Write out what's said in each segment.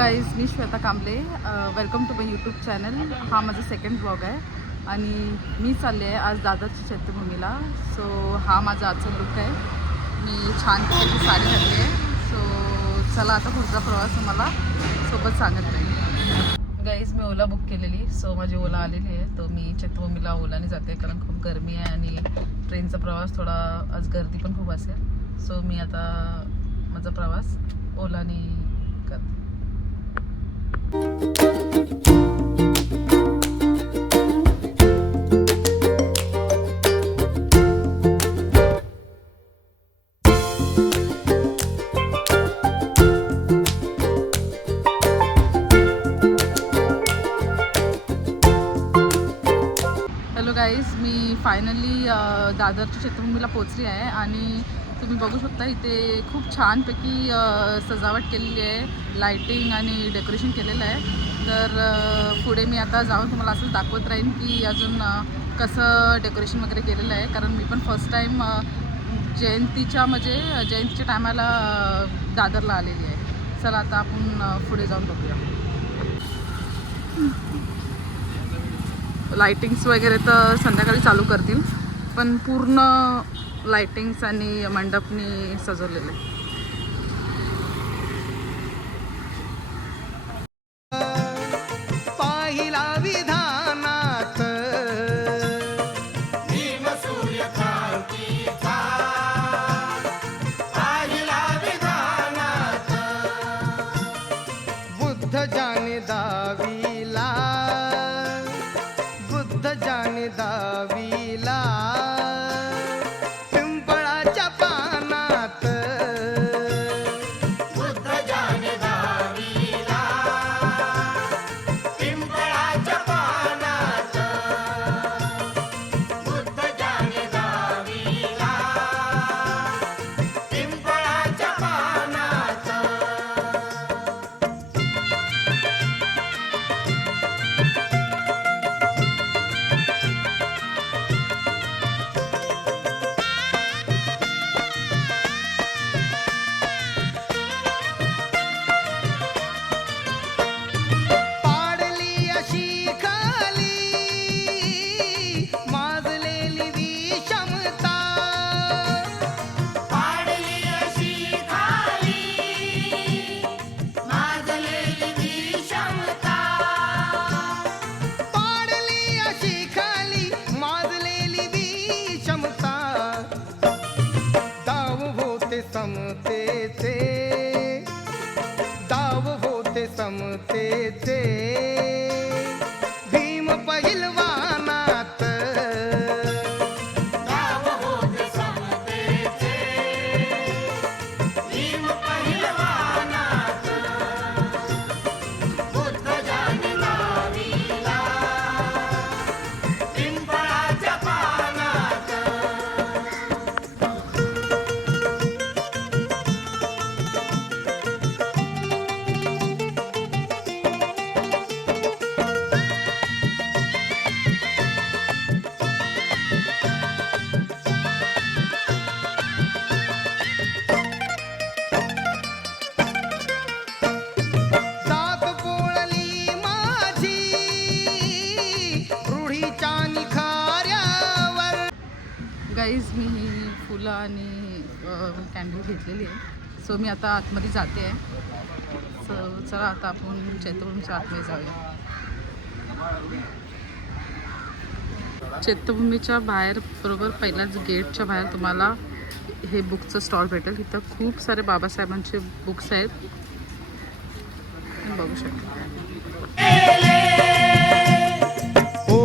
Guys me Shweta Kamble. Welcome to my YouTube channel हा माझा second blog आहे. आणि मी चालले आहे आज दादरच्या चैत्यभूमीला. सो हा माझा आजचा लुक आहे. मी छान साडी घातली आहे. सो चला आता पुढचा प्रवास तुम्हाला सोबत सांगत नाही. गाईज मी ओला बुक केलेली. सो माझी ओला आलेली आहे. तो मी चैत्यभूमीला ओलाने जाते कारण खूप गरमी आहे आणि ट्रेनचा प्रवास थोडा आज गर्दी पण खूप असेल. सो मी आता माझा प्रवास ओलाने करते हॅलो गाईज मी फायनली uh, दादरच्या क्षेत्रभूमीला पोचली आहे आणि तुम्ही बघू शकता इथे खूप छानपैकी सजावट केलेली आहे. लाईटिंग आणि डेकोरेशन केलेलं आहे. तर पुढे मी आता जाऊन तुम्हाला असंच दाखवत राहीन की अजून कसं डेकोरेशन वगैरे केलेलं आहे. कारण मी पण फर्स्ट टाईम जयंतीच्या म्हणजे जयंतीच्या टायमाला दादरला आलेली आहे. चला आता आपण पुढे जाऊन बघूया. लायटिंग्स वगैरे तर संध्याकाळी चालू करतील. पण पूर्ण लाइटिंग्स आणि मंडपनी सजवलेलं. आहे घेतलेली आहे. सो मी आता आतमध्ये जाते आहे. सो चला आता आपण चैत्यभूमीच्या आतमध्ये जाऊया. चैत्यभूमीच्या बाहेर बरोबर पहिल्याच गेटच्या बाहेर तुम्हाला हे बुकचं स्टॉल भेटेल. इथं खूप सारे बाबासाहेबांचे बुक्स आहेत. बघू शकता. ओ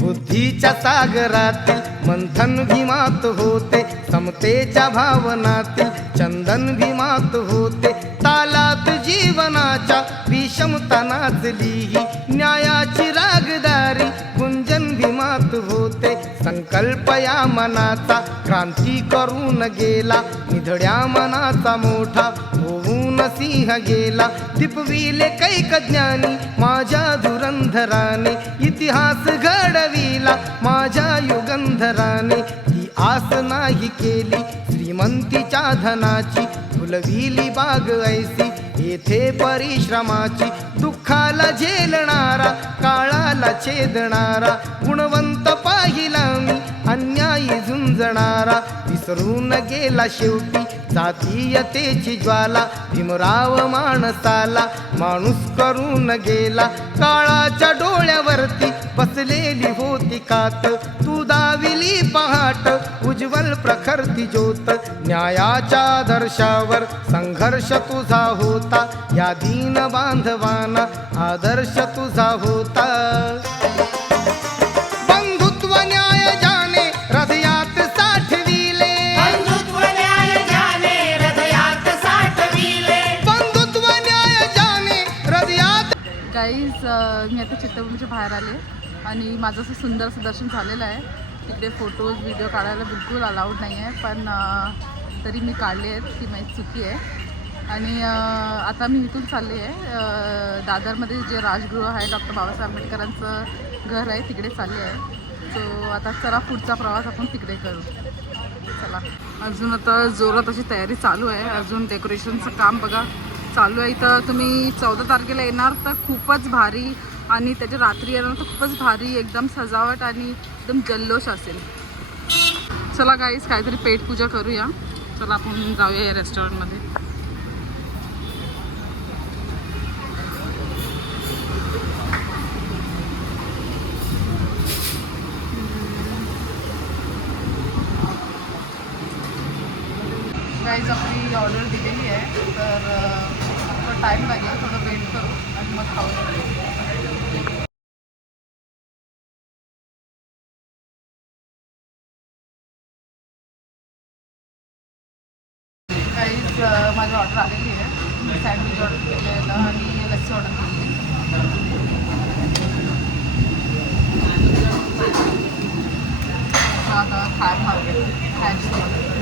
बुद्धीच्या सागरातील मंथन भीमात होते समतेच्या भावनातील चंदन भीमात होते. तालात जीवनाच्या विषमता नाचली ही न्यायाची रागदारी गुंजन भीमात होते. संकल्प या मनाचा क्रांती करून गेला निधड्या मनाचा मोठा सिंह गेला दिपविले कैक ज्ञानी माझ्या धुरंधराने इतिहास घडविला. माझ्या युगंधराने ती आस नाही केली. श्रीमंतीच्या धनाची फुलविली बाग ऐसी. येथे परिश्रमाची दुःखाला झेलणारा काळाला छेदणारा गुणवंत पाहिला मी अन्यायी झुंजणारा विसरून गेला शेवटी. जातीयतेची ज्वाला भीमराव माणसाला. माणूस करून गेला काळाच्या डोळ्यावरती. बसलेली होती कात तू दाविली पहाट. उज्ज्वल प्रखरती ज्योत न्यायाच्या दर्शावर. संघर्ष तुझा होता या दीन बांधवाना. आदर्श तुझा होता. गाईज मी आता चित्रभूमीच्या बाहेर आले आणि माझं असं सुंदरसं दर्शन झालेलं आहे. तिकडे फोटोज व्हिडिओ काढायला बिलकुल अलाउड नाही आहे पण तरी मी काढले आहेत ती माझी चुकी आहे. आणि आता मी इथून चालली आहे. दादरमध्ये जे राजगृह आहे डॉक्टर बाबासाहेब आंबेडकरांचं घर आहे तिकडे चालले आहे. सो आता चला पुढचा प्रवास आपण तिकडे करू. चला. अजून आता जोरात अशी तयारी चालू आहे. अजून डेकोरेशनचं काम बघा. चालू आहे. इथं तुम्ही चौदा तारखेला येणार तर खूपच भारी आणि त्याच्या रात्री येणार तर खूपच भारी एकदम सजावट आणि एकदम जल्लोष असेल. चला गाईस काहीतरी पेट पूजा करूया. चला आपण जाऊया या रेस्टॉरंटमध्ये गाईज आपली ऑर्डर दिलेली आहे तर थोडं टाईम लागेल थोडं वेट करू आणि मग खाऊ काहीच माझी ऑर्डर आलेली आहे. सँडविच ऑर्डर केलेलं आणि लस्सी ऑर्डर केली आता खायला मागेल. खायची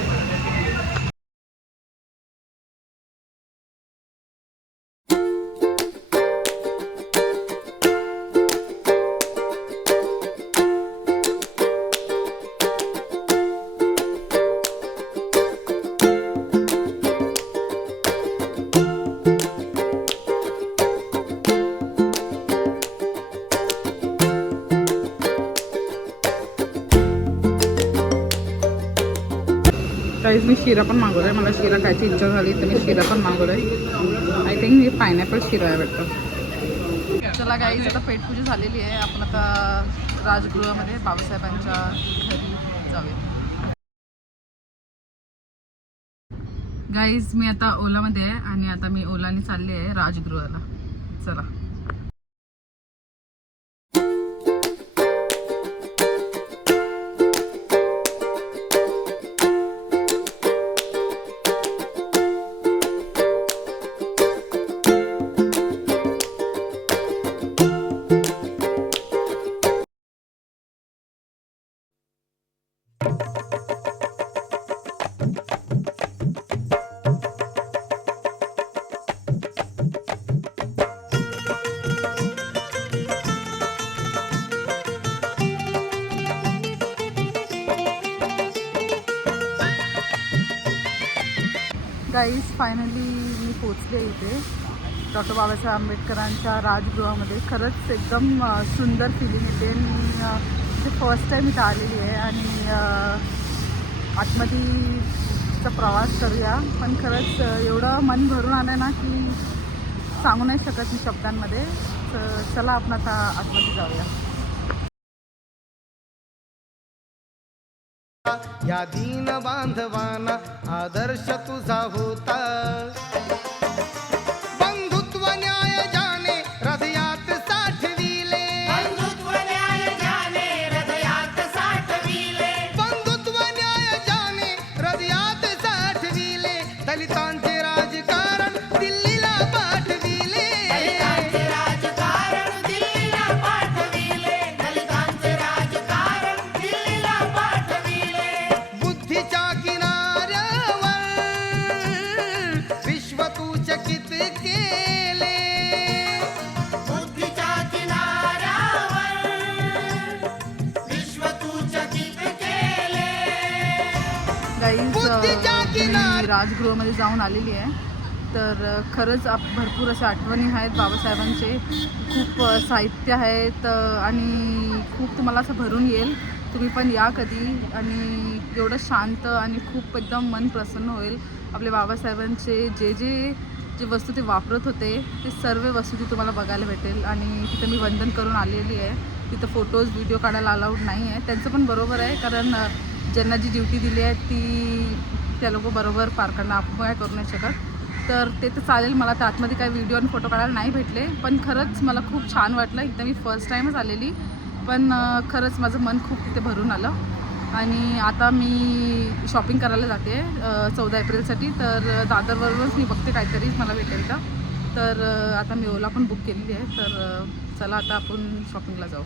गाईज मी शिरा पण मागवलं आहे मला शिरा खायची इच्छा झाली तर मी शिरा पण मागवलं आहे आय थिंक मी पायनॅपल शिरा आहे वाटतं. चला गाईज आता पेटपूजा झालेली आहे. आपण आता राजगृहामध्ये बाबासाहेबांच्या घरी जाऊया. गाईज मी आता ओलामध्ये आहे आणि आता मी ओलाने चालले आहे राजगृहाला. चला. फायनली मी पोचले इथे. डॉक्टर बाबासाहेब आंबेडकरांच्या राजगृहामध्ये. खरंच एकदम सुंदर फिलिंग येते. मी इथे फर्स्ट टाईम इथं आलेली आहे आणि आतमधीचा प्रवास करूया. पण खरंच एवढं मन भरून आलं ना की सांगू नाही शकत मी शब्दांमध्ये. तर चला आपण आता आतमध्ये जाऊया. या दीन बांधवाना आदर्श तुझा होता. मी राजगृहामध्ये जाऊन आलेली आहे. तर खरंच आप भरपूर अशा आठवणी आहेत बाबासाहेबांचे. खूप साहित्य आहेत आणि खूप तुम्हाला असं भरून येईल. तुम्ही पण या कधी आणि एवढं शांत आणि खूप एकदम मन प्रसन्न होईल. आपले बाबासाहेबांचे जे जे जे वस्तू ते वापरत होते ते सर्व वस्तू ती तुम्हाला बघायला भेटेल. आणि तिथं मी वंदन करून आलेली आहे. तिथं फोटोज व्हिडिओ काढायला अलाउड नाही आहे त्यांचं पण बरोबर आहे. कारण ज्यांना जी ड्युटी दिली आहे ती त्या लोक बरोबर पार करणं आपण काय करू नाही शकत. तर ते तर चालेल मला तर आतमध्ये काही व्हिडिओ आणि फोटो काढायला नाही भेटले. पण खरंच मला खूप छान वाटलं. एकदम मी फर्स्ट टाईमच आलेली. पण खरंच माझं मन खूप तिथे भरून आलं. आणि आता मी शॉपिंग करायला जाते चौदा एप्रिलसाठी. तर दादरबरोबरच मी बघते काहीतरी मला भेटेल का? तर आता मी ओला पण बुक केलेली आहे. तर चला आता आपण शॉपिंगला जाऊ.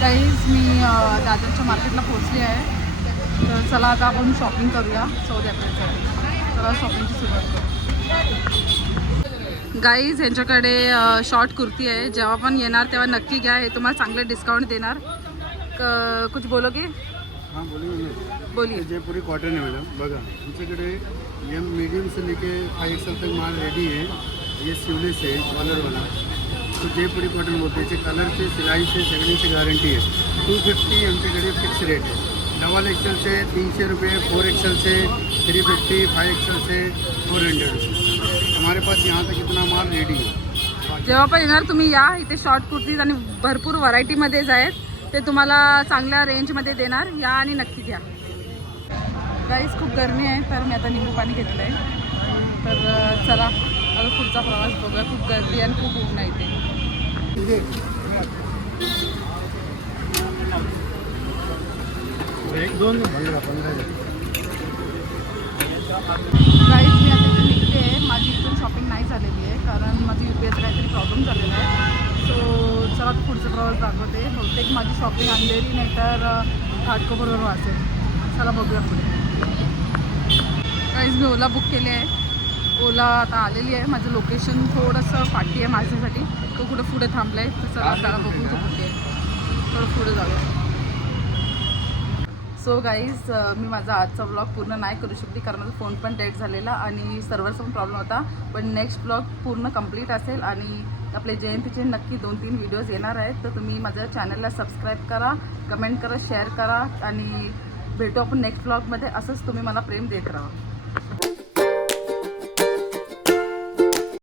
काहीच मी दादरच्या मार्केटला पोहोचली आहे. तर चला आता आपण शॉपिंग करूया. चौदा एप्रिलसाठी चला शॉपिंगची सुरुवात करू. गाईज यांच्याकडे शॉर्ट कुर्ती आहे. जेव्हा पण येणार तेव्हा नक्की घ्या. हे तुम्हाला चांगले डिस्काउंट देणार. क- कुछ बोलोगे हाँ बोलिए बोलिए. जयपुरी कॉटन है मैडम बघा आमच्याकडे एम मीडियम से लेके फाइव एक्सल तक माल रेडी है ये सिवलेस है कॉलरवाला तो जयपुरी कॉटन बोलते हैं कलरचे सिलाईचे सगळ्यांची गॅरंटी आहे. टू फिफ्टी आमच्याकडे फिक्स रेट है डबल एक्सेलचे तीनशे रुपये फोर एक्सेलचे थ्री फिफ्टी फाइव एक्सेलचे फोर हंड्रेड हमारे पास यहाँ तक इतना माल रेडी है। जेव्हा पण येणार तुम्ही या इथे शॉर्ट कुर्तीज आणि भरपूर व्हरायटीमध्येच आहेत ते तुम्हाला चांगल्या रेंजमध्ये देणार. या आणि नक्की घ्या गाईस खूप गरमी आहे तर मी आता निंबू पाणी घेतलं आहे तर चला आता पुढचा प्रवास बघूया. खूप गर्दी आणि खूप ऊन आहे इथे. एक दोन पंधरा पंधरा प्राईस मी आता इथे निघते आहे. माझी इथून शॉपिंग नाही झालेली आहे कारण माझी यू पी एचा काहीतरी प्रॉब्लेम झालेला आहे. सो चला आता पुढचा प्रवास दाखवते. बहुतेक माझी शॉपिंग अंधेरी नाही तर घाटकोपरवर वाचेल. चला बघूया पुढे. प्राईज मी ओला बुक केले आहे. ओला आता आलेली आहे. माझं लोकेशन थोडंसं फाटी आहे माझ्यासाठी. तो कुठं पुढे थांबला आहे तर चला त्याला बघू तो कुठे आहे. थोडं पुढे जाऊया. सो गाईज मी माझा आजचा ब्लॉग पूर्ण नाही करू शकली कारण माझा फोन पण डेट झालेला आणि सर्व्हरचा पण प्रॉब्लेम होता. पण नेक्स्ट ब्लॉग पूर्ण कंप्लीट असेल आणि आपले जयंतीचे नक्की दोन तीन व्हिडिओज येणार आहेत. तर तुम्ही माझ्या चॅनलला सबस्क्राईब करा कमेंट करा शेअर करा आणि भेटू आपण नेक्स्ट ब्लॉगमध्ये असंच तुम्ही मला प्रेम देत राहा.